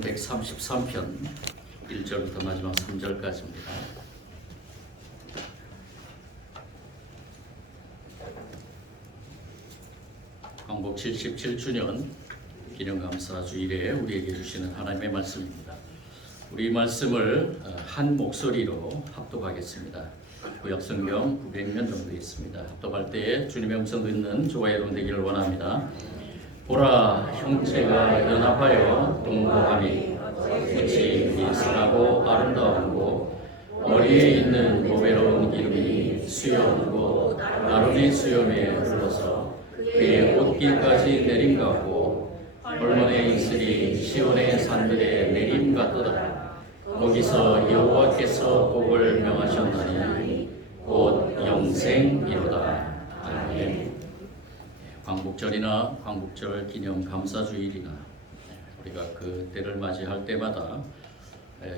133편 1절부터 마지막 3절까지입니다. 광복 77주년 기념감사 주일에 우리에게 주시는 하나님의 말씀입니다. 우리 말씀을 한 목소리로 합독하겠습니다. 구약성경 900년 정도 있습니다. 합독할 때에 주님의 음성 듣는 저와 여러분 되기를 원합니다. 보라, 형제가 연합하여 동거하니 어찌 미선하고 아름다운고 머리에 있는 보배로운 기름이 수염고 나름의 수염에 흘러서 그의 옷길까지 내림 같고 홀몬의 이슬이 시온의 산들에 내림 같도다. 거기서 여호와께서 복을 명하셨나니 곧 영생이로다. 아멘. 광복절이나 광복절 기념 감사주일이나 우리가 그 때를 맞이할 때마다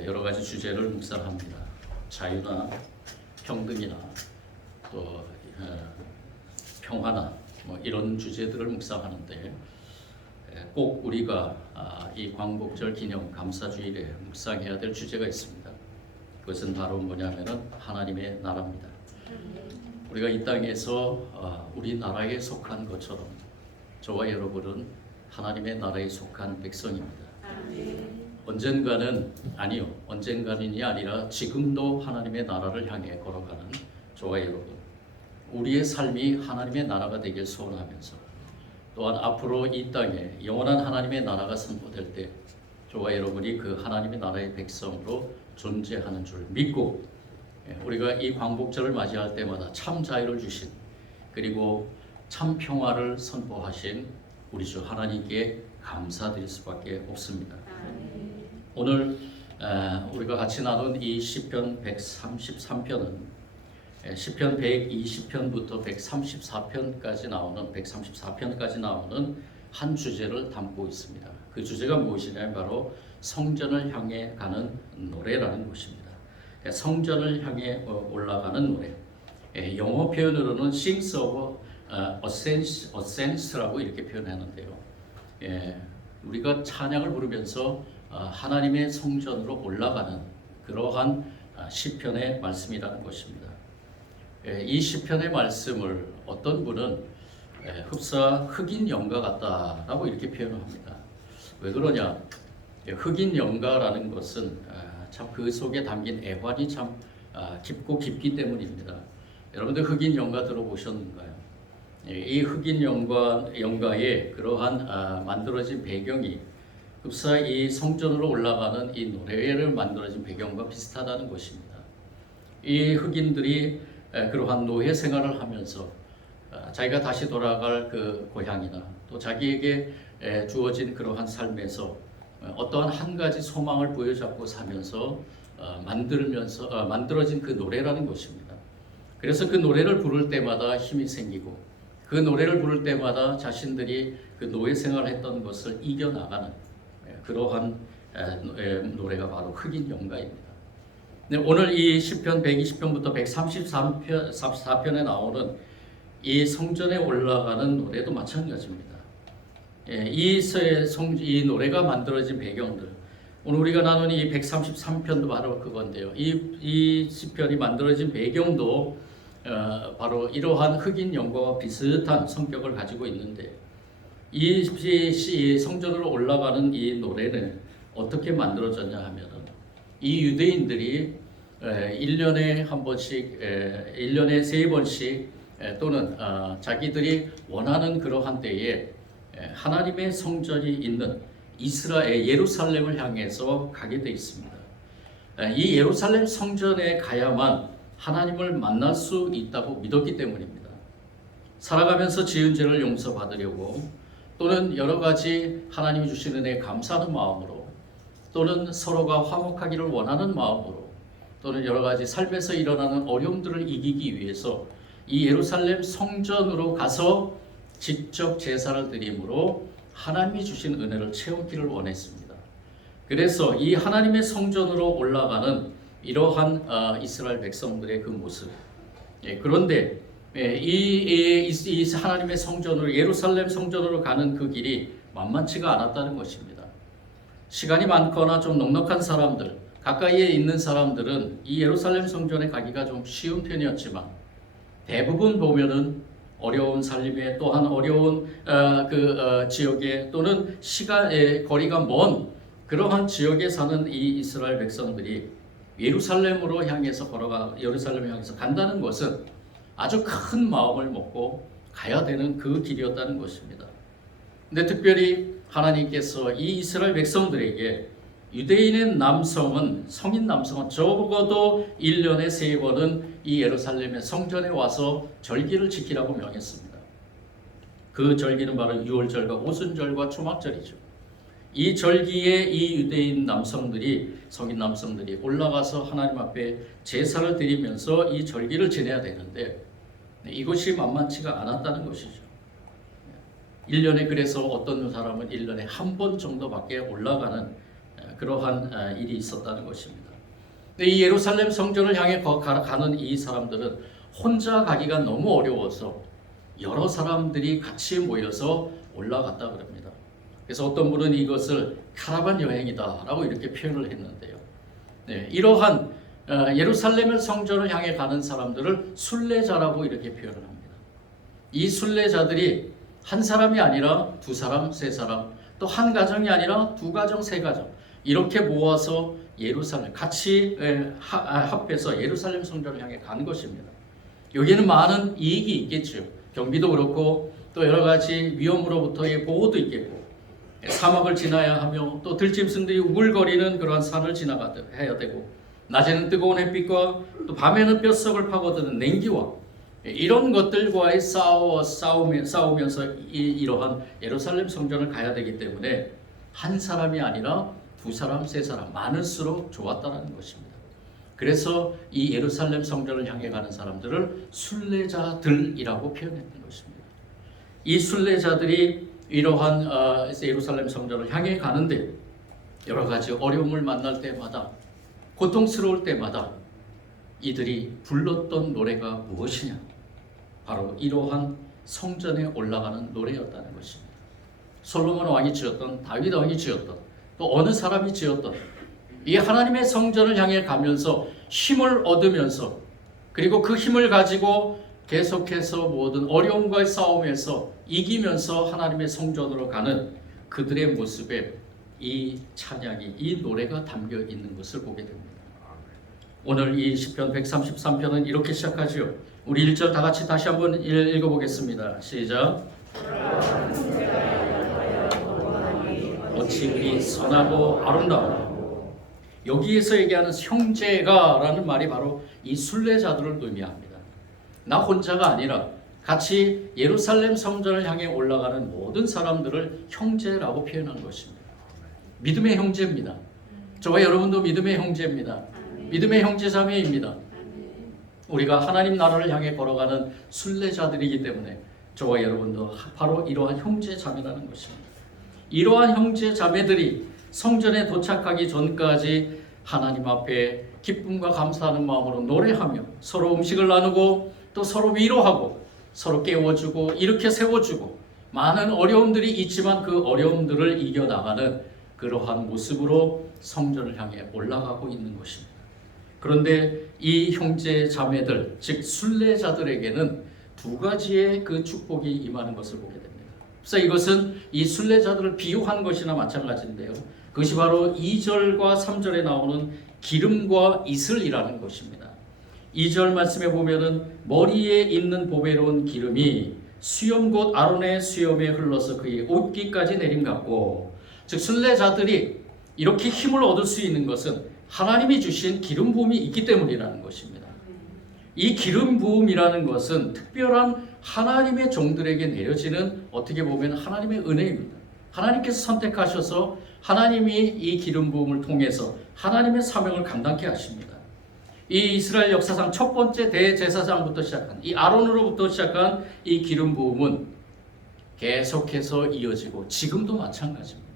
여러 가지 주제를 묵상합니다. 자유나 평등이나 또 평화나 이런 주제들을 묵상하는데 꼭 우리가 이 광복절 기념 감사주일에 묵상해야 될 주제가 있습니다. 그것은 바로 뭐냐면은 하나님의 나라입니다. 우리가 이 땅에서 우리 나라에 속한 것처럼 저와 여러분은 하나님의 나라에 속한 백성입니다. 언젠가는이 아니라 지금도 하나님의 나라를 향해 걸어가는 저와 여러분, 우리의 삶이 하나님의 나라가 되길 소원하면서 또한 앞으로 이 땅에 영원한 하나님의 나라가 선포될 때 저와 여러분이 그 하나님의 나라의 백성으로 존재하는 줄 믿고 우리가 이 광복절을 맞이할 때마다 참 자유를 주신 그리고 참 평화를 선포하신 우리 주 하나님께 감사드릴 수밖에 없습니다. 오늘 우리가 같이 나눈 이 시편 133편은 시편 120편부터 134편까지 나오는 한 주제를 담고 있습니다. 그 주제가 무엇이냐면 바로 성전을 향해 가는 노래라는 것입니다. 성전을 향해 올라가는 노래. 영어 표현으로는 Sings of Ascens라고 이렇게 표현하는데요. 우리가 찬양을 부르면서 하나님의 성전으로 올라가는 그러한 시편의 말씀이라는 것입니다. 이 시편의 말씀을 어떤 분은 흡사 흑인 연가 같다라고 이렇게 표현합니다. 왜 그러냐? 흑인 연가라는 것은 참 그 속에 담긴 애환이 참 깊고 깊기 때문입니다. 여러분들 흑인 연가 들어보셨는가요? 이 흑인 연가의 그러한 만들어진 배경이 흡사 이 성전으로 올라가는 이 노래를 만들어진 배경과 비슷하다는 것입니다. 이 흑인들이 그러한 노예 생활을 하면서 자기가 다시 돌아갈 그 고향이나 또 자기에게 주어진 그러한 삶에서 어떠한 한 가지 소망을 부여잡고 사면서 만들어진 그 노래라는 것입니다. 그래서 그 노래를 부를 때마다 힘이 생기고 그 노래를 부를 때마다 자신들이 그 노예 생활을 했던 것을 이겨나가는 그러한 노래가 바로 흑인 연가입니다. 오늘 이 시편 120편부터 134편에 나오는 이 성전에 올라가는 노래도 마찬가지입니다. 이 노래가 만들어진 배경들, 오늘 우리가 나눈 이 133편도 바로 그건데요. 이 시편이 만들어진 배경도 바로 이러한 흑인 연가와 비슷한 성격을 가지고 있는데 이 성전으로 올라가는 이 노래는 어떻게 만들어졌냐 하면은 이 유대인들이 1년에 한 번씩, 1년에 3번씩 또는 자기들이 원하는 그러한 때에 하나님의 성전이 있는 이스라엘 예루살렘을 향해서 가게 돼 있습니다. 이 예루살렘 성전에 가야만 하나님을 만날 수 있다고 믿었기 때문입니다. 살아가면서 지은 죄를 용서받으려고 또는 여러 가지 하나님이 주신 은혜에 감사하는 마음으로 또는 서로가 화목하기를 원하는 마음으로 또는 여러 가지 삶에서 일어나는 어려움들을 이기기 위해서 이 예루살렘 성전으로 가서 직접 제사를 드림으로 하나님이 주신 은혜를 채우기를 원했습니다. 그래서 이 하나님의 성전으로 올라가는 이러한 이스라엘 백성들의 그 모습. 그런데 이 하나님의 성전으로 예루살렘 성전으로 가는 그 길이 만만치가 않았다는 것입니다. 시간이 많거나 좀 넉넉한 사람들, 가까이에 있는 사람들은 이 예루살렘 성전에 가기가 좀 쉬운 편이었지만 대부분 보면은 어려운 삶에 또한 어려운 지역에 또는 시간의 거리가 먼 그러한 지역에 사는 이 이스라엘 백성들이 예루살렘으로 향해서 예루살렘을 향해서 간다는 것은 아주 큰 마음을 먹고 가야 되는 그 길이었다는 것입니다. 근데 특별히 하나님께서 이 이스라엘 백성들에게 유대인의 남성은 성인 남성은 적어도 1년에 3번은 이 예루살렘의 성전에 와서 절기를 지키라고 명했습니다. 그 절기는 바로 유월절과 오순절과 초막절이죠. 이 절기에 이 유대인 남성들이 성인 남성들이 올라가서 하나님 앞에 제사를 드리면서 이 절기를 지내야 되는데 이것이 만만치가 않았다는 것이죠. 1년에 그래서 어떤 사람은 1년에 한 번 정도밖에 올라가는 그러한 일이 있었다는 것입니다. 이 예루살렘 성전을 향해 가는 이 사람들은 혼자 가기가 너무 어려워서 여러 사람들이 같이 모여서 올라갔다 그럽니다. 그래서 어떤 분은 이것을 카라반 여행이다라고 이렇게 표현을 했는데요. 이러한 예루살렘 성전을 향해 가는 사람들을 순례자라고 이렇게 표현을 합니다. 이 순례자들이 한 사람이 아니라 2사람, 3사람, 또 한 가정이 아니라 2가정, 3가정 이렇게 모아서 예루살렘 같이 합해서 예루살렘 성전을 향해 간 것입니다. 여기에는 많은 이익이 있겠죠. 경비도 그렇고 또 여러 가지 위험으로부터의 보호도 있겠고 사막을 지나야 하며 또 들짐승들이 우글거리는 그러한 산을 지나가야 되고 낮에는 뜨거운 햇빛과 또 밤에는 뼛속을 파고드는 냉기와 이런 것들과의 싸우면서 이러한 예루살렘 성전을 가야 되기 때문에 한 사람이 아니라 2사람, 3사람 많을수록 좋았다는 것입니다. 그래서 이 예루살렘 성전을 향해 가는 사람들을 순례자들이라고 표현했던 것입니다. 이 순례자들이 이러한 예루살렘 성전을 향해 가는데 여러 가지 어려움을 만날 때마다 고통스러울 때마다 이들이 불렀던 노래가 무엇이냐? 바로 이러한 성전에 올라가는 노래였다는 것입니다. 솔로몬 왕이 지었던, 다윗 왕이 지었던, 또 어느 사람이 지었던 이 하나님의 성전을 향해 가면서 힘을 얻으면서 그리고 그 힘을 가지고 계속해서 모든 어려움과의 싸움에서 이기면서 하나님의 성전으로 가는 그들의 모습에 이 찬양이, 이 노래가 담겨 있는 것을 보게 됩니다. 오늘 이 시편 133편은 이렇게 시작하죠. 우리 1절 다 같이 다시 한번 읽어보겠습니다. 시작. 어찌 그리 선하고 아름다워. 여기에서 얘기하는 형제가라는 말이 바로 이 순례자들을 의미합니다. 나 혼자가 아니라 같이 예루살렘 성전을 향해 올라가는 모든 사람들을 형제라고 표현한 것입니다. 믿음의 형제입니다. 저와 여러분도 믿음의 형제입니다. 믿음의 형제자매입니다. 우리가 하나님 나라를 향해 걸어가는 순례자들이기 때문에 저와 여러분도 바로 이러한 형제자매라는 것입니다. 이러한 형제자매들이 성전에 도착하기 전까지 하나님 앞에 기쁨과 감사하는 마음으로 노래하며 서로 음식을 나누고 또 서로 위로하고 서로 깨워주고 이렇게 세워주고 많은 어려움들이 있지만 그 어려움들을 이겨나가는 그러한 모습으로 성전을 향해 올라가고 있는 것입니다. 그런데 이 형제 자매들, 즉 순례자들에게는 2가지의 그 축복이 임하는 것을 보게 됩니다. 그래서 이것은 이 순례자들을 비유한 것이나 마찬가지인데요. 그것이 바로 2절과 3절에 나오는 기름과 이슬이라는 것입니다. 2절 말씀에 보면은 머리에 있는 보배로운 기름이 수염 곧 아론의 수염에 흘러서 그의 옷깃까지 내림 같고, 즉 순례자들이 이렇게 힘을 얻을 수 있는 것은 하나님이 주신 기름 부음이 있기 때문이라는 것입니다. 이 기름 부음이라는 것은 특별한 하나님의 종들에게 내려지는 어떻게 보면 하나님의 은혜입니다. 하나님께서 선택하셔서 하나님이 이 기름 부음을 통해서 하나님의 사명을 감당케 하십니다. 이 이스라엘 역사상 첫 번째 대제사장부터 시작한 이 아론으로부터 시작한 이 기름 부음은 계속해서 이어지고 지금도 마찬가지입니다.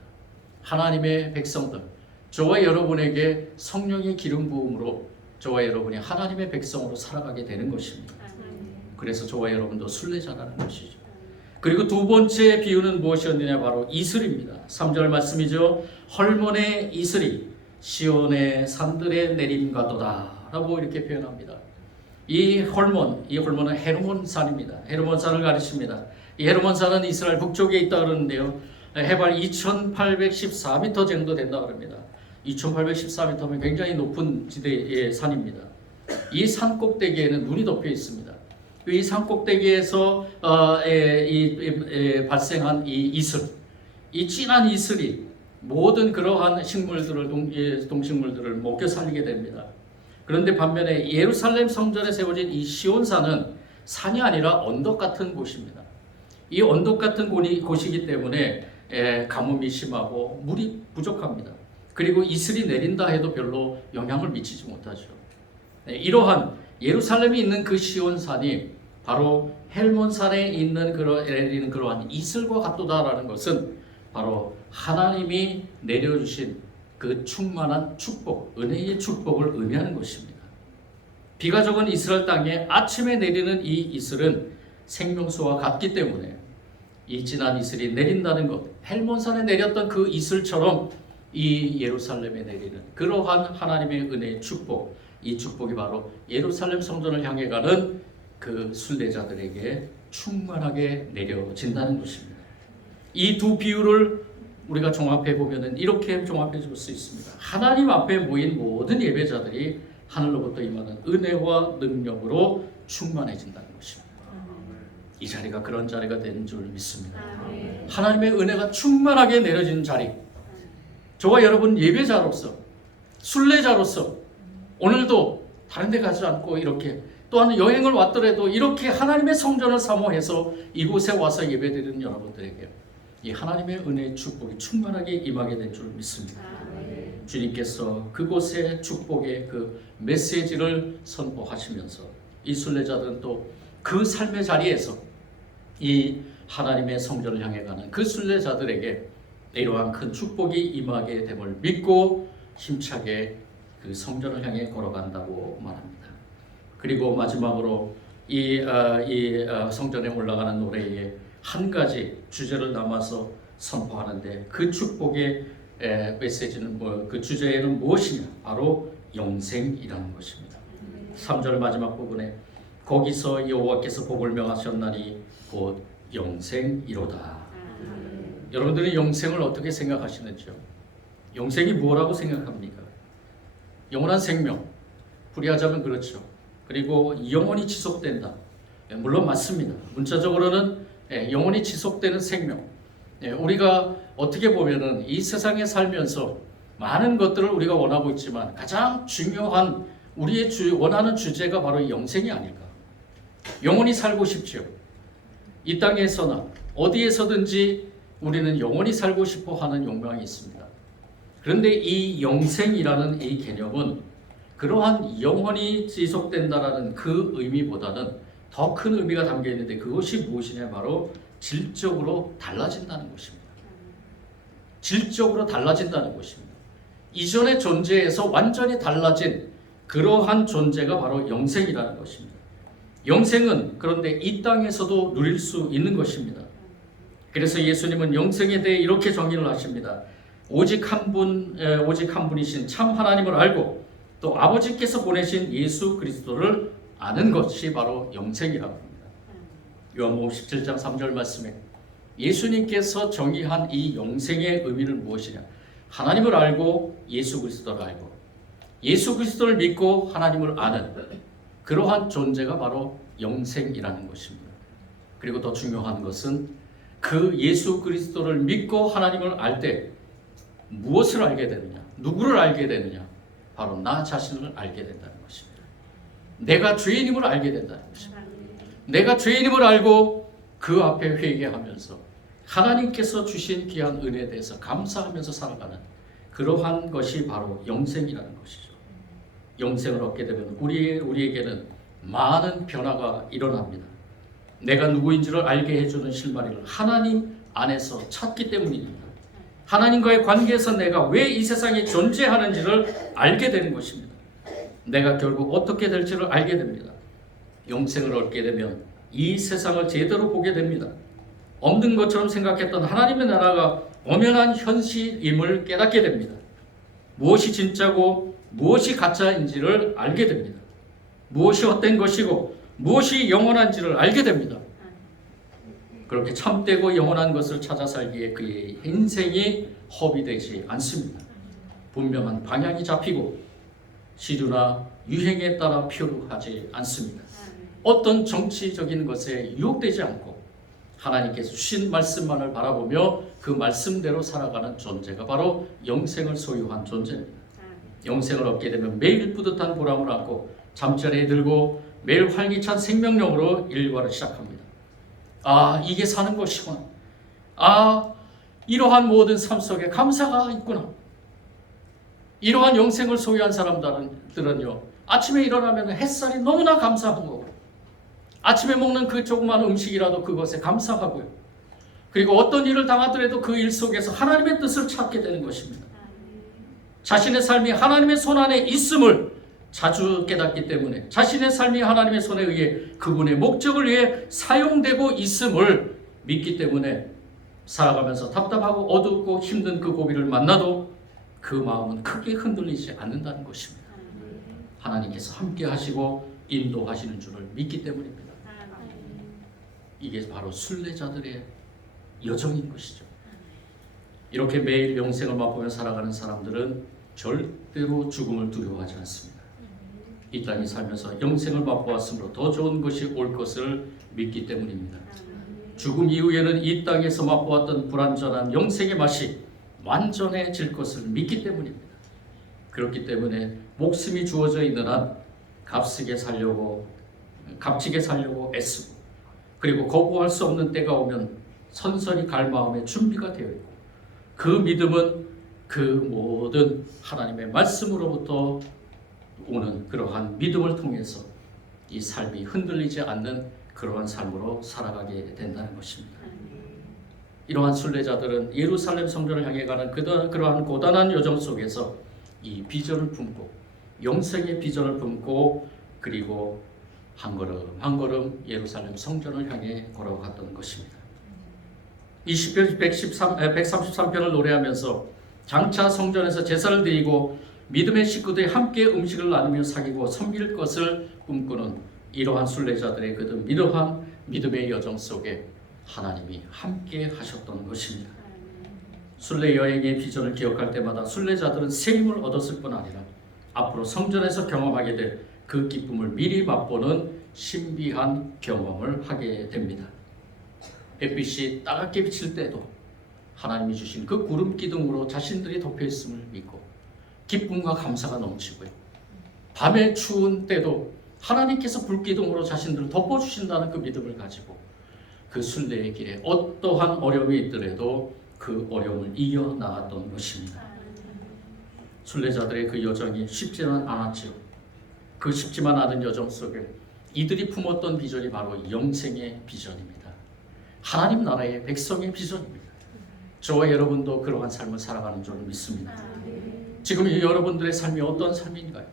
하나님의 백성들, 저와 여러분에게 성령의 기름 부음으로 저와 여러분이 하나님의 백성으로 살아가게 되는 것입니다. 그래서 저와 여러분도 순례자라는 것이죠. 그리고 두 번째 비유는 무엇이었느냐? 바로 이슬입니다. 3절 말씀이죠. 헐몬의 이슬이 시온의 산들에 내림가도다 라고 이렇게 표현합니다. 이 헐몬은 헤르몬산입니다. 헤르몬산을 가리킵니다. 이 헤르몬산은 이스라엘 북쪽에 있다 그러는데요. 해발 2814m 정도 된다 그럽니다. 2814m면 굉장히 높은 지대의 산입니다. 이 산 꼭대기에는 눈이 덮여 있습니다. 이 산 꼭대기에서 발생한 이 이슬, 이 진한 이슬이 모든 그러한 식물들을 동식물들을 먹여 살리게 됩니다. 그런데 반면에 예루살렘 성전에 세워진 이 시온산은 산이 아니라 언덕 같은 곳입니다. 이 언덕 같은 곳이기 때문에 가뭄이 심하고 물이 부족합니다. 그리고 이슬이 내린다 해도 별로 영향을 미치지 못하죠. 이러한 예루살렘이 있는 그 시온산이 바로 헬몬산에 있는 내리는 그러한 이슬과 같도다라는 것은 바로 하나님이 내려주신 그 충만한 축복, 은혜의 축복을 의미하는 것입니다. 비가 적은 이스라엘 땅에 아침에 내리는 이 이슬은 생명수와 같기 때문에 이 진한 이슬이 내린다는 것, 헬몬산에 내렸던 그 이슬처럼 이 예루살렘에 내리는 그러한 하나님의 은혜의 축복, 이 축복이 바로 예루살렘 성전을 향해 가는 그 순례자들에게 충만하게 내려진다는 것입니다. 이 두 비유를 우리가 종합해 보면은 이렇게 종합해 줄 수 있습니다. 하나님 앞에 모인 모든 예배자들이 하늘로부터 임하는 은혜와 능력으로 충만해진다는 것입니다. 이 자리가 그런 자리가 된 줄 믿습니다. 하나님의 은혜가 충만하게 내려지는 자리. 저와 여러분 예배자로서, 순례자로서 오늘도 다른 데 가지 않고 이렇게 또한 여행을 왔더라도 이렇게 하나님의 성전을 사모해서 이곳에 와서 예배드리는 여러분들에게 이 하나님의 은혜의 축복이 충만하게 임하게 된 줄 믿습니다. 주님께서 그곳의 축복의 그 메시지를 선포하시면서 이 순례자들은 또 그 삶의 자리에서 이 하나님의 성전을 향해 가는 그 순례자들에게 이러한 큰 축복이 임하게 됨을 믿고 힘차게 그 성전을 향해 걸어간다고 말합니다. 그리고 마지막으로 이 성전에 올라가는 노래에 한 가지 주제를 남아서 선포하는데 그 축복의 메시지는 그 주제는 무엇이냐? 바로 영생이라는 것입니다. 3절 마지막 부분에 거기서 여호와께서 복을 명하셨나니 곧 영생이로다. 여러분들은 영생을 어떻게 생각하시는지요? 영생이 뭐라고 생각합니까? 영원한 생명, 풀이하자면 그렇죠. 그리고 영원히 지속된다. 물론 맞습니다. 문자적으로는 영원히 지속되는 생명. 우리가 어떻게 보면은 이 세상에 살면서 많은 것들을 우리가 원하고 있지만 가장 중요한 우리의 원하는 주제가 바로 영생이 아닐까. 영원히 살고 싶죠. 이 땅에서나 어디에서든지 우리는 영원히 살고 싶어 하는 욕망이 있습니다. 그런데 이 영생이라는 이 개념은 그러한 영원히 지속된다라는 그 의미보다는 더 큰 의미가 담겨 있는데 그것이 무엇이냐? 바로 질적으로 달라진다는 것입니다. 질적으로 달라진다는 것입니다. 이전의 존재에서 완전히 달라진 그러한 존재가 바로 영생이라는 것입니다. 영생은 그런데 이 땅에서도 누릴 수 있는 것입니다. 그래서 예수님은 영생에 대해 이렇게 정의를 하십니다. 오직 한 분이신 참 하나님을 알고 또 아버지께서 보내신 예수 그리스도를 아는 것이 바로 영생이라고 합니다. 요한복음 17장 3절 말씀에 예수님께서 정의한 이 영생의 의미는 무엇이냐? 하나님을 알고 예수 그리스도를 알고 예수 그리스도를 믿고 하나님을 아는 그러한 존재가 바로 영생이라는 것입니다. 그리고 더 중요한 것은 그 예수 그리스도를 믿고 하나님을 알 때 무엇을 알게 되느냐? 누구를 알게 되느냐? 바로 나 자신을 알게 된다는 것입니다. 내가 죄인임을 알게 된다는 것입니다. 내가 죄인임을 알고 그 앞에 회개하면서 하나님께서 주신 귀한 은혜에 대해서 감사하면서 살아가는 그러한 것이 바로 영생이라는 것이죠. 영생을 얻게 되면 우리에게는 많은 변화가 일어납니다. 내가 누구인지를 알게 해주는 실마리를 하나님 안에서 찾기 때문입니다. 하나님과의 관계에서 내가 왜 이 세상에 존재하는지를 알게 되는 것입니다. 내가 결국 어떻게 될지를 알게 됩니다. 영생을 얻게 되면 이 세상을 제대로 보게 됩니다. 없는 것처럼 생각했던 하나님의 나라가 엄연한 현실임을 깨닫게 됩니다. 무엇이 진짜고 무엇이 가짜인지를 알게 됩니다. 무엇이 헛된 것이고 무엇이 영원한지를 알게 됩니다. 그렇게 참되고 영원한 것을 찾아 살기에 그의 인생이 허비되지 않습니다. 분명한 방향이 잡히고 시류나 유행에 따라 표류하지 않습니다. 어떤 정치적인 것에 유혹되지 않고 하나님께서 주신 말씀만을 바라보며 그 말씀대로 살아가는 존재가 바로 영생을 소유한 존재입니다. 영생을 얻게 되면 매일 뿌듯한 보람을 안고 잠자리에 들고 매일 활기찬 생명력으로 일과를 시작합니다. 아, 이게 사는 것이구나. 아, 이러한 모든 삶 속에 감사가 있구나. 이러한 영생을 소유한 사람들은요, 아침에 일어나면 햇살이 너무나 감사한 거고, 아침에 먹는 그 조그만 음식이라도 그것에 감사하고요. 그리고 어떤 일을 당하더라도 그 일 속에서 하나님의 뜻을 찾게 되는 것입니다. 자신의 삶이 하나님의 손 안에 있음을 자주 깨닫기 때문에 자신의 삶이 하나님의 손에 의해 그분의 목적을 위해 사용되고 있음을 믿기 때문에 살아가면서 답답하고 어둡고 힘든 그 고비를 만나도 그 마음은 크게 흔들리지 않는다는 것입니다. 하나님께서 함께 하시고 인도하시는 줄을 믿기 때문입니다. 이게 바로 순례자들의 여정인 것이죠. 이렇게 매일 영생을 맛보며 살아가는 사람들은 절대로 죽음을 두려워하지 않습니다. 이 땅에 살면서 영생을 맛보았으므로 더 좋은 것이 올 것을 믿기 때문입니다. 죽음 이후에는 이 땅에서 맛보았던 불완전한 영생의 맛이 완전해질 것을 믿기 때문입니다. 그렇기 때문에 목숨이 주어져 있는 한 값지게 살려고 애쓰고 그리고 거부할 수 없는 때가 오면 선선히 갈 마음의 준비가 되어 있고 그 믿음은 그 모든 하나님의 말씀으로부터 오는 그러한 믿음을 통해서 이 삶이 흔들리지 않는 그러한 삶으로 살아가게 된다는 것입니다. 이러한 순례자들은 예루살렘 성전을 향해 가는 그러한 고단한 여정 속에서 이 비전을 품고 영생의 비전을 품고 그리고 한 걸음 한 걸음 예루살렘 성전을 향해 걸어갔던 것입니다. 이 시편 133편을 노래하면서 장차 성전에서 제사를 드리고 믿음의 식구들이 함께 음식을 나누며 사귀고 섬길 것을 꿈꾸는 이러한 순례자들의 이러한 믿음의 여정 속에 하나님이 함께 하셨던 것입니다. 순례 여행의 비전을 기억할 때마다 순례자들은 새 힘을 얻었을 뿐 아니라 앞으로 성전에서 경험하게 될 그 기쁨을 미리 맛보는 신비한 경험을 하게 됩니다. 햇빛이 따갑게 비칠 때도 하나님이 주신 그 구름 기둥으로 자신들이 덮여 있음을 믿고 기쁨과 감사가 넘치고요. 밤에 추운 때도 하나님께서 불기둥으로 자신들을 덮어주신다는 그 믿음을 가지고 그 순례의 길에 어떠한 어려움이 있더라도 그 어려움을 이겨나갔던 것입니다. 순례자들의 그 여정이 쉽지는 않았지요. 그 쉽지만 않은 여정 속에 이들이 품었던 비전이 바로 영생의 비전입니다. 하나님 나라의 백성의 비전입니다. 저와 여러분도 그러한 삶을 살아가는 줄 믿습니다. 지금 여러분들의 삶이 어떤 삶인가요?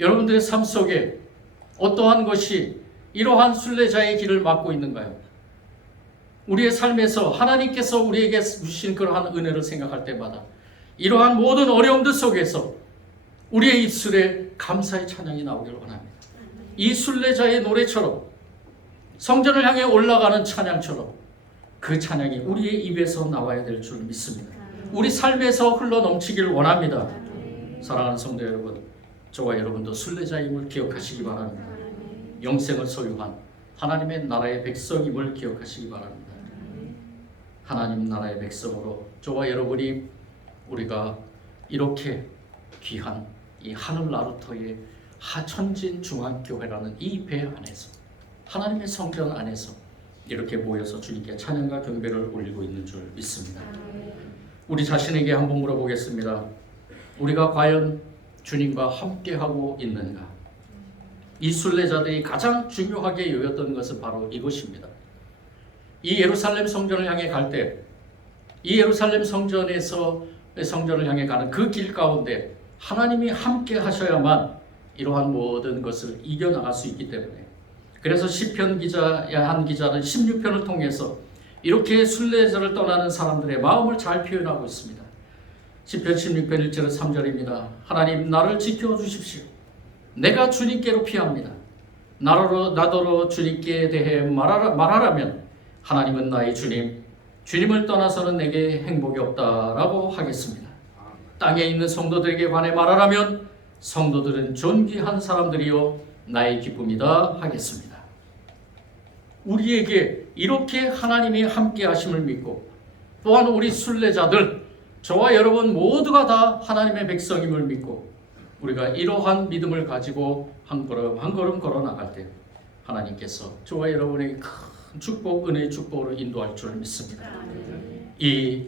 여러분들의 삶 속에 어떠한 것이 이러한 순례자의 길을 막고 있는가요? 우리의 삶에서 하나님께서 우리에게 주신 그러한 은혜를 생각할 때마다 이러한 모든 어려움들 속에서 우리의 입술에 감사의 찬양이 나오기를 원합니다. 이 순례자의 노래처럼 성전을 향해 올라가는 찬양처럼 그 찬양이 우리의 입에서 나와야 될 줄 믿습니다. 우리 삶에서 흘러넘치기를 원합니다. 사랑하는 성도 여러분, 저와 여러분도 순례자임을 기억하시기 바랍니다. 영생을 소유한 하나님의 나라의 백성임을 기억하시기 바랍니다. 하나님 나라의 백성으로 저와 여러분이 우리가 이렇게 귀한 이 하늘 나루터의 하천진 중앙교회라는 이 배 안에서 하나님의 성전 안에서 이렇게 모여서 주님께 찬양과 경배를 올리고 있는 줄 믿습니다. 우리 자신에게 한번 물어보겠습니다. 우리가 과연 주님과 함께하고 있는가? 이 순례자들이 가장 중요하게 여겼던 것은 바로 이것입니다. 이 예루살렘 성전을 향해 갈 때 이 예루살렘 성전을 향해 가는 그 길 가운데 하나님이 함께 하셔야만 이러한 모든 것을 이겨나갈 수 있기 때문에 그래서 시편 기자는 16편을 통해서 이렇게 순례자를 떠나는 사람들의 마음을 잘 표현하고 있습니다. 시편 16편 1절 3절입니다. 하나님 나를 지켜주십시오. 내가 주님께로 피합니다. 나더러 주님께 대해 말하라면 하나님은 나의 주님, 주님을 떠나서는 내게 행복이 없다라고 하겠습니다. 땅에 있는 성도들에게 관해 말하라면 성도들은 존귀한 사람들이요 나의 기쁨이다 하겠습니다. 우리에게 이렇게 하나님이 함께 하심을 믿고 또한 우리 순례자들, 저와 여러분 모두가 다 하나님의 백성임을 믿고 우리가 이러한 믿음을 가지고 한 걸음 한 걸음 걸어 나갈 때 하나님께서 저와 여러분의 큰 축복, 은혜의 축복으로 인도할 줄 믿습니다. 이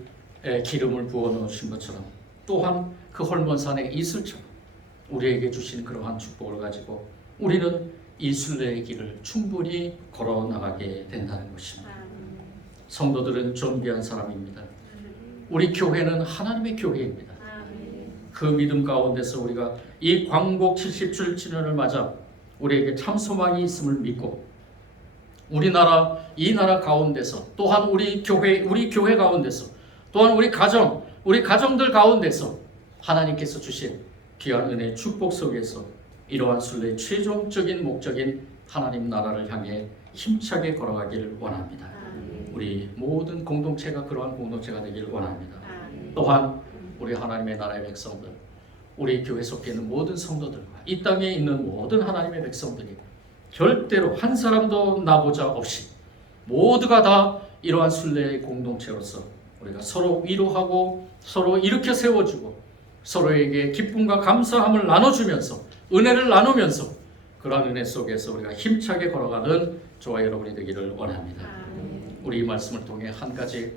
기름을 부어 넣으신 것처럼 또한 그 헐몬산의 이슬처럼 우리에게 주신 그러한 축복을 가지고 우리는 이 순례의 길을 충분히 걸어 나가게 된다는 것입니다. 성도들은 존귀한 사람입니다. 우리 교회는 하나님의 교회입니다. 그 믿음 가운데서 우리가 이 광복 77주년을 맞아 우리에게 참 소망이 있음을 믿고 우리나라 이 나라 가운데서 또한 우리 교회 가운데서 또한 우리 가정들 가운데서 하나님께서 주신 귀한 은혜의 축복 속에서 이러한 순례의 최종적인 목적인 하나님 나라를 향해 힘차게 걸어가기를 원합니다. 우리 모든 공동체가 그러한 공동체가 되기를 원합니다. 또한 우리 하나님의 나라의 백성들, 우리 교회 속에 있는 모든 성도들과 이 땅에 있는 모든 하나님의 백성들이 절대로 한 사람도 나보자 없이 모두가 다 이러한 순례의 공동체로서 우리가 서로 위로하고 서로 일으켜 세워주고 서로에게 기쁨과 감사함을 나눠주면서 은혜를 나누면서 그러한 은혜 속에서 우리가 힘차게 걸어가는 저와 여러분이 되기를 원합니다. 우리 이 말씀을 통해 한 가지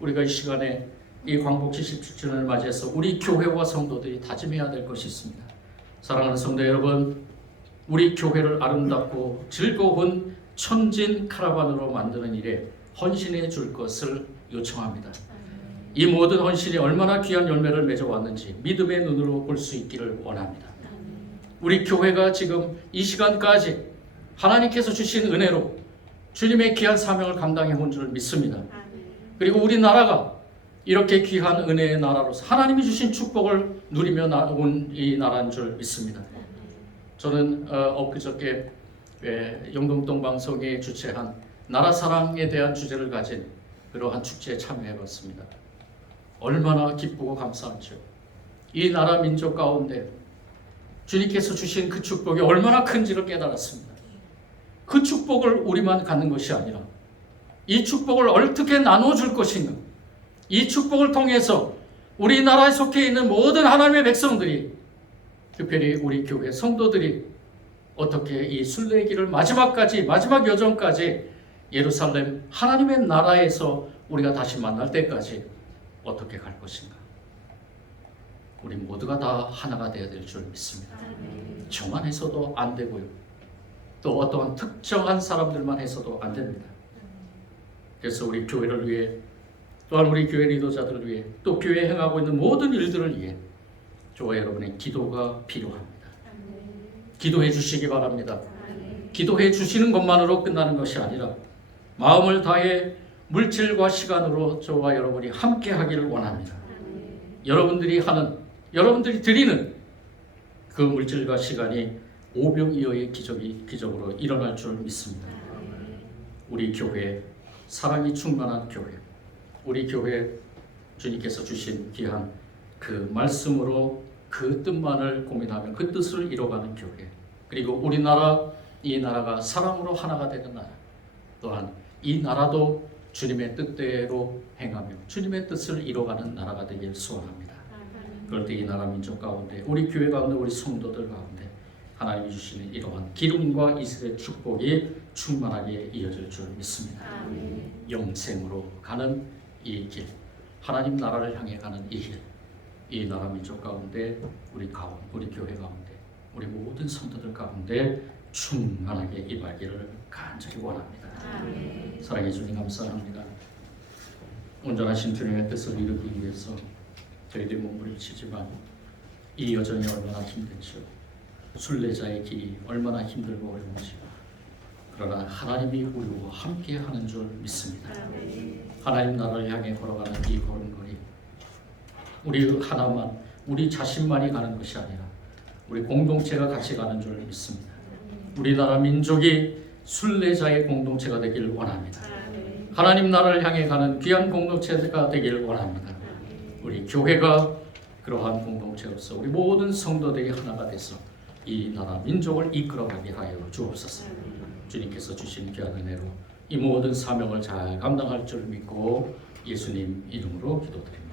우리가 이 시간에 이 광복 77주년을 맞이해서 우리 교회와 성도들이 다짐해야 될 것이 있습니다. 사랑하는 성도 여러분, 우리 교회를 아름답고 즐거운 천진 카라반으로 만드는 일에 헌신해 줄 것을 요청합니다. 이 모든 헌신이 얼마나 귀한 열매를 맺어왔는지 믿음의 눈으로 볼 수 있기를 원합니다. 우리 교회가 지금 이 시간까지 하나님께서 주신 은혜로 주님의 귀한 사명을 감당해 온 줄 믿습니다. 그리고 우리나라가 이렇게 귀한 은혜의 나라로서 하나님이 주신 축복을 누리며 온 이 나라인 줄 믿습니다. 저는 엊그저께 영동동 방송이 주최한 나라사랑에 대한 주제를 가진 그러한 축제에 참여해봤습니다. 얼마나 기쁘고 감사한지요. 이 나라 민족 가운데 주님께서 주신 그 축복이 얼마나 큰지를 깨달았습니다. 그 축복을 우리만 갖는 것이 아니라 이 축복을 어떻게 나눠줄 것인가, 이 축복을 통해서 우리나라에 속해 있는 모든 하나님의 백성들이, 특별히 우리 교회 성도들이 어떻게 이 순례의 길을 마지막 여정까지 예루살렘 하나님의 나라에서 우리가 다시 만날 때까지 어떻게 갈 것인가. 우리 모두가 다 하나가 되어야 될 줄 믿습니다. 저만 해서도 안 되고요. 또 어떠한 특정한 사람들만 해서도 안 됩니다. 그래서 우리 교회를 위해, 또한 우리 교회 리더자들을 위해, 또 교회에 행하고 있는 모든 일들을 위해 저와 여러분의 기도가 필요합니다. 기도해 주시기 바랍니다. 기도해 주시는 것만으로 끝나는 것이 아니라 마음을 다해 물질과 시간으로 저와 여러분이 함께 하기를 원합니다. 여러분들이 드리는 그 물질과 시간이 오병이어의 기적으로 일어날 줄 믿습니다. 우리 교회, 사랑이 충만한 교회, 우리 교회 주님께서 주신 귀한 그 말씀으로 그 뜻만을 고민하며 그 뜻을 이뤄가는 교회, 그리고 우리나라, 이 나라가 사랑으로 하나가 되는 나라, 또한 이 나라도 주님의 뜻대로 행하며 주님의 뜻을 이뤄가는 나라가 되길 소원합니다. 그럴 때 이 나라 민족 가운데, 우리 교회 가운데, 우리 성도들 가운데 하나님이 주시는 이러한 기름과 이슬의 축복이 충만하게 이어질 줄 믿습니다. 영생으로 가는 이 길, 하나님 나라를 향해 가는 이 길, 이 나라 민족 가운데, 우리 교회 가운데, 우리 모든 성도들 가운데 충만하게 임하기를 간절히 원합니다. 사랑해 주님 감사합니다. 온전하신 주님의 뜻을 이루기 위해서 저희들이 몸부림치지만 이 여정이 얼마나 힘든지요. 순례자의 길이 얼마나 힘들고 어려운지 그러나 하나님이 우리와 함께 하는 줄 믿습니다. 하나님 나라를 향해 걸어가는 이 걸음걸이 우리 하나만 우리 자신만이 가는 것이 아니라 우리 공동체가 같이 가는 줄 믿습니다. 우리나라 민족이 순례자의 공동체가 되기를 원합니다. 하나님 나라를 향해 가는 귀한 공동체가 되기를 원합니다. 우리 교회가 그러한 공동체로서 우리 모든 성도들이 하나가 돼서 이 나라 민족을 이끌어가게 하여 주옵소서. 주님께서 주신 귀한 은혜로 이 모든 사명을 잘 감당할 줄 믿고 예수님 이름으로 기도드립니다.